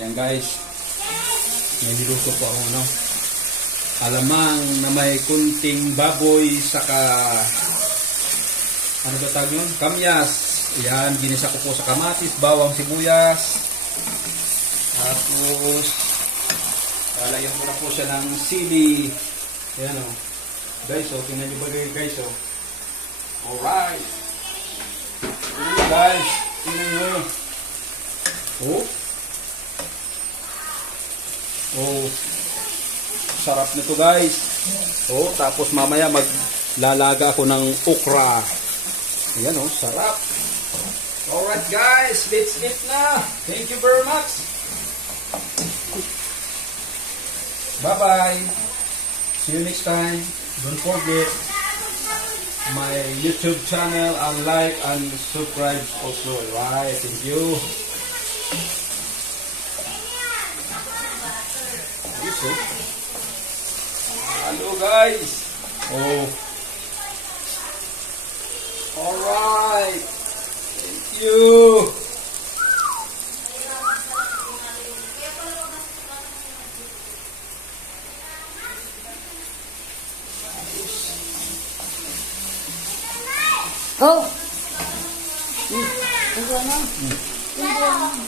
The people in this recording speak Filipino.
Yan guys. Yan niluto po ako ano. Alamang na may kunting baboy saka ano ba tawag yun? Kamyas. Yan, ginisa ko po sa kamatis, bawang, sibuyas. Tapos lalagyan ko na po siya ng sili. Yan o. Guys, o, tingnan nyo ba guys o. Alright. Guys, tingnan nyo. Oh. Oh. Sarap nito guys. Oh, tapos mamaya maglalaga ako ng okra. Ayan oh, sarap. Alright guys, let's eat na. Thank you very much. Bye-bye. See you next time. Don't forget my YouTube channel and like and subscribe also. Right, thank you. Hello guys. Oh. Alright. Thank you. Go! Tunggu na.